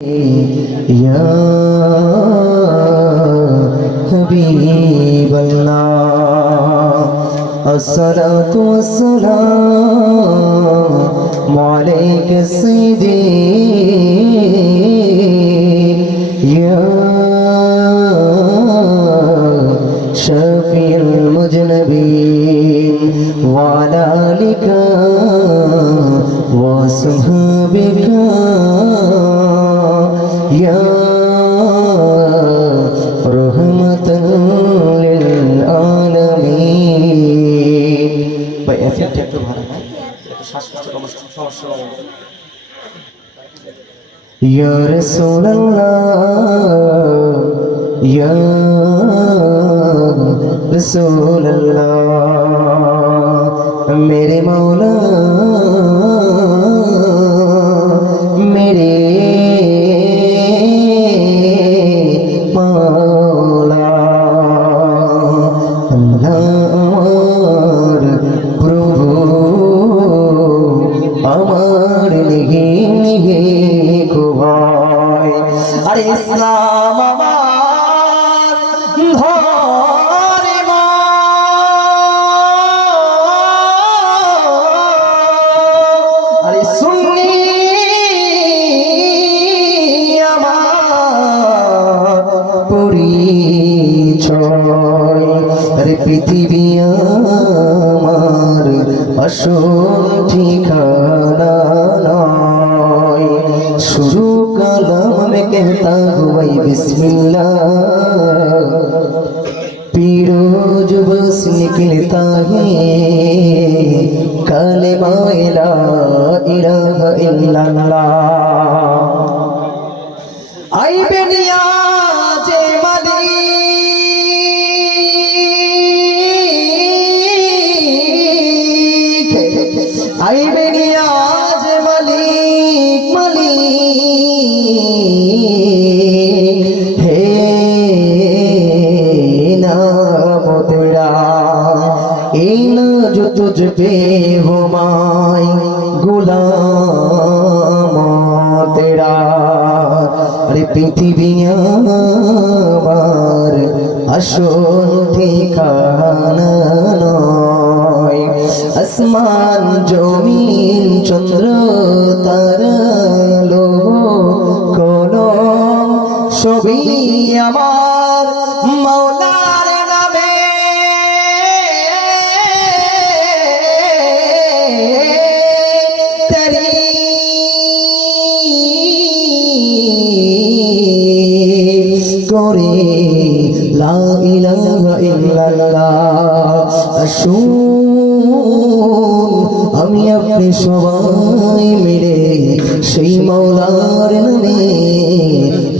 या हबीब अल्लाह अस्सलातु वस्सलाम मुजनबी वाला वो वसुहा। সিটটা একটু ভালো না শ্বাসকষ্ট সমস্যা يا رسول الله يا رسول الله میرے مولا আসল ঠিকানা নয়। শুরু কালাম মে কেহতা হুয়াই বিসমিল্লাহ। পিরোজ বস নিকলতা হে কালেমা লা ইলাহা ইল্লাল্লাহ। আইবে নিয়া খুঁজবে হোমায় গোলাম তেরা। আরে পৃথিবী আমার আসমান, জমিন, চন্দ্র, তর লো কোন সবই আমার আসুন আমি আপনি সবাই মিলে সেই মৌলার নামে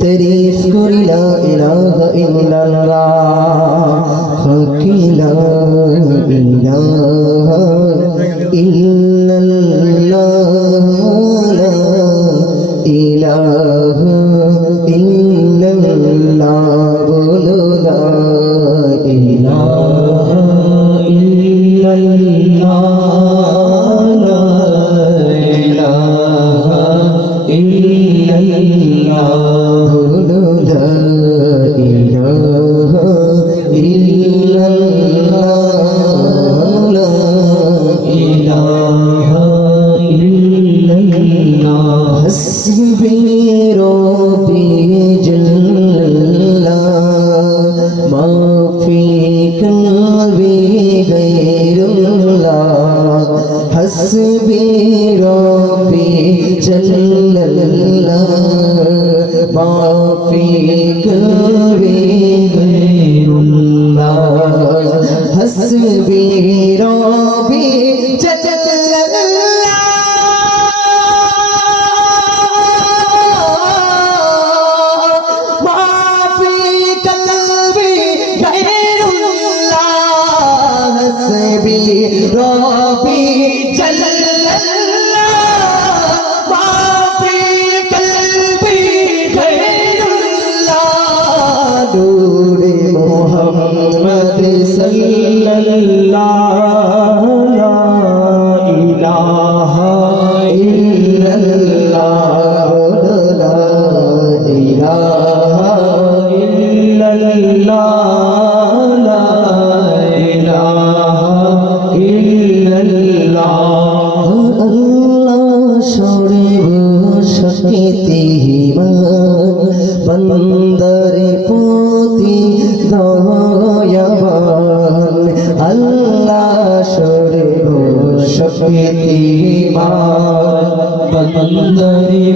তারিফ করি লা ইলাহা ইল্লাল্লাহ হক ইলাহা के दीवार बंदरी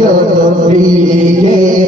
প্রিয়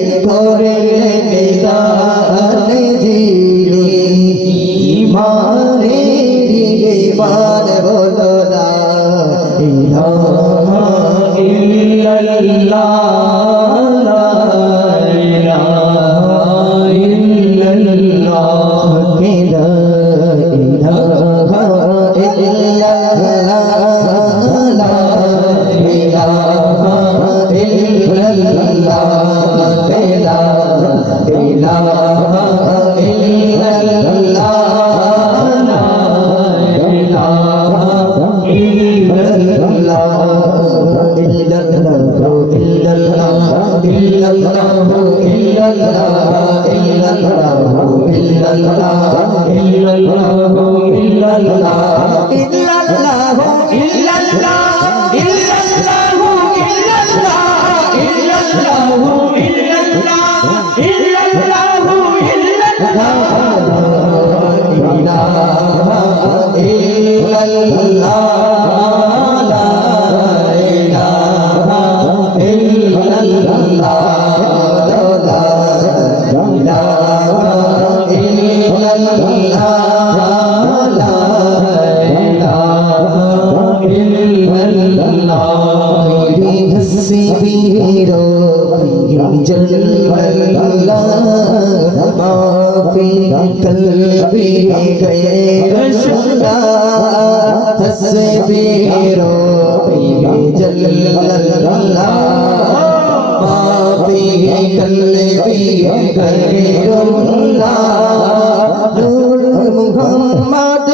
Mohammad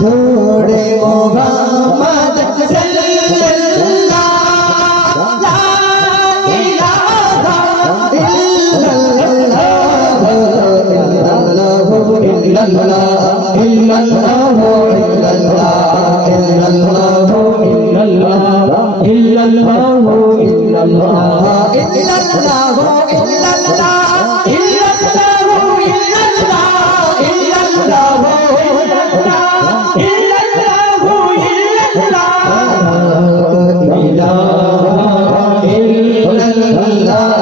धूड़े Mohammad illallah illallah illallah illallah illallah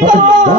Oh.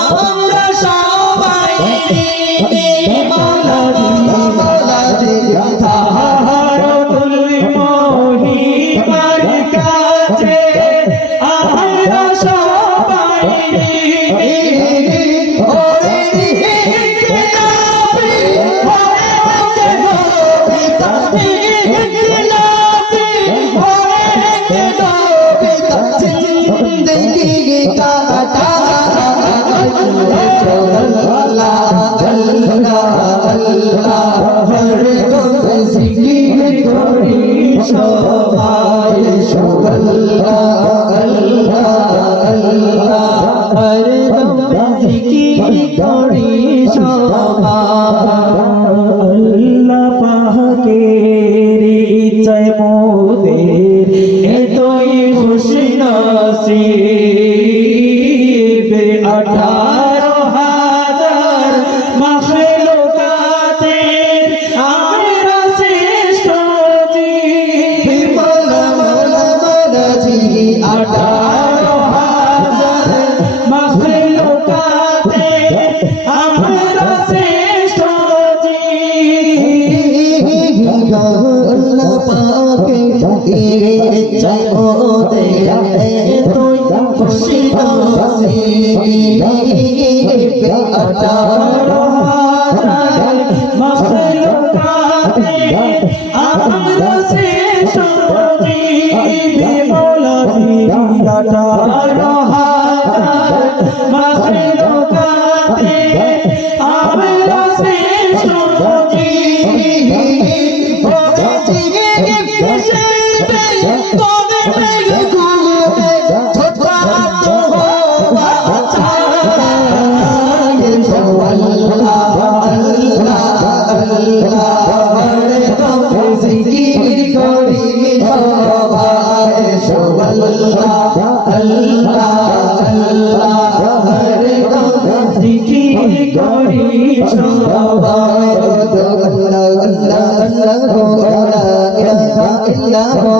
আমরা সবাই জিকির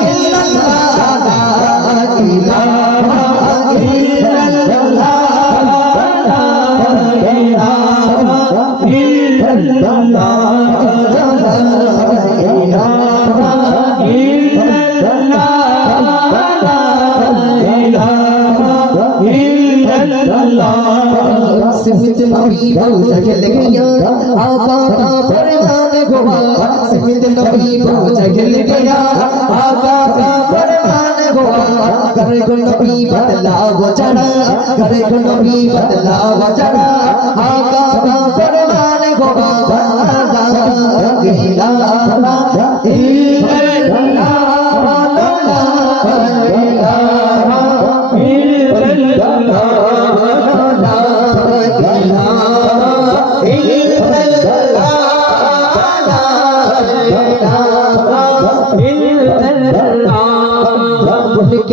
ইলাহা পৌঁছে গেলে আকা পরমান গোয়া সিমিত নবী পৌঁছে ইলা ইলা ইলা ইলা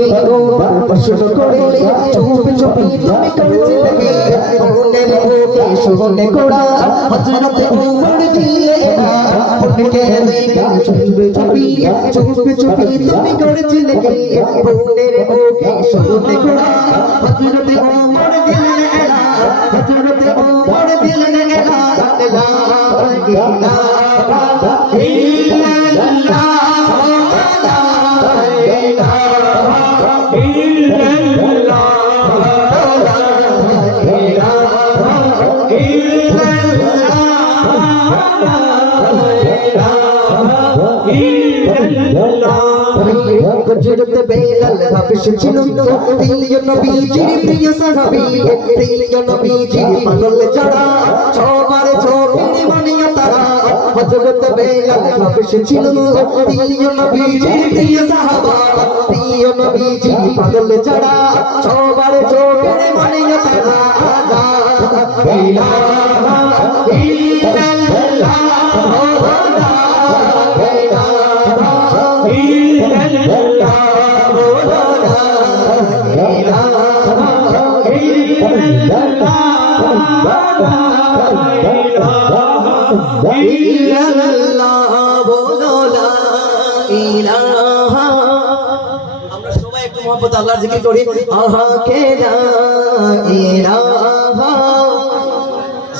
উনকে ও পশুর করে চুপ চুপি তুমি করতে লাগে মনের ওকে শুনে কোড়া হযরত উমর দিলে উনকে দেখে চুপ চুপি চুপ চুপি তুমি করতে লাগে মনের ওকে শুনে কোড়া হযরত উমর দিলে হযরত উমর দিলে লা ইলাহা ইল্লাল্লাহ গুজরত বেলাল হাবিশ ছিল প্রিয় নবীজির প্রিয় সাহাবী প্রিয় নবীজির পাগল যারা সবার চোখের মানিয়া তারা। হযরত বেলাল হাবিশ ছিল প্রিয় নবীজির প্রিয় সাহাবা প্রিয় নবীজির পাগল যারা সবার চোখের মানিয়া তারা। লা মোহাম্মদ আল্লাহর জিকির করি। আহা কে লা ইলাহা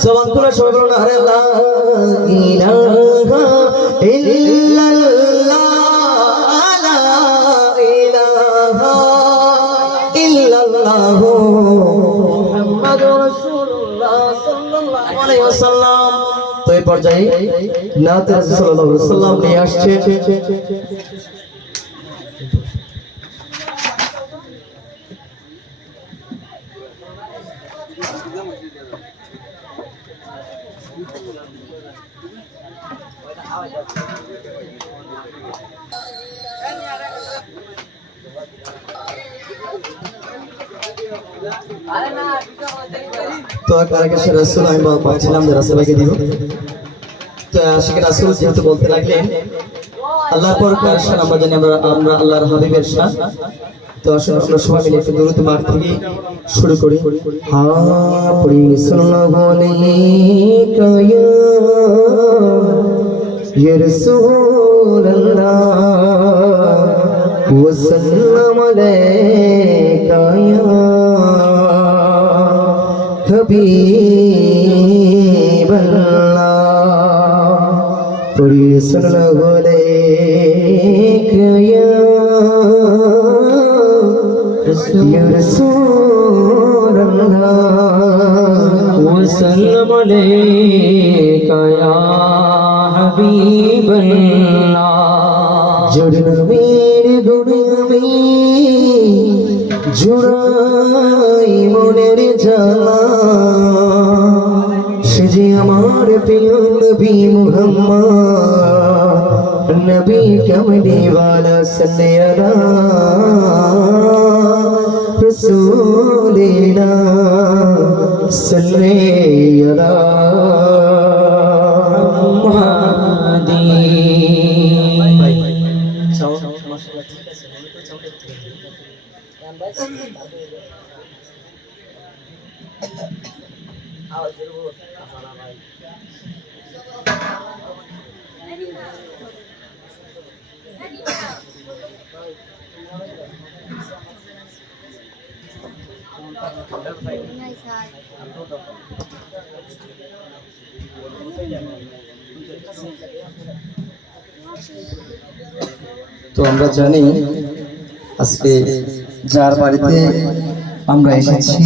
জবান খুলে সবাই বলুন আরে লা ইলাহা ইল্লাল্লাহ লা ইলাহা ইল্লাল্লাহ। মুহাম্মাদুর রাসূলুল্লাহ সাল্লাল্লাহু আলাইহি ওয়াসাল্লাম তো এই পর্যায়ে সাল্লাল্লাহু আলাইহি ওয়াসাল্লাম নিয়ে আসছে। তো একবার আগে রাসূল আমি বল- বলছিলাম যে রাসূলকে দিব। তো আশিক রাসূল যেহেতু বলতে লাগলেন, আল্লাহর পর কার আমরা জানি আমরা আমরা আল্লাহর হাবিবের শান তো করি। হা সাল্লাল্লাহু আলাইহি ইয়া রাসূলুল্লাহ ওয়া সাল্লাম আলাইকা ইয়া হাবিবাল্লাহ জোর নবীর গুণ আমি জোড়াই মনের জ্বালা সে যে আমার প্রিয় নবী মুহাম্মদ नबी कमली वाला सल्लरा रसूलिना सल्लरा मुहम्मदी জানি আজকে যার বাড়িতে আমরা এসেছি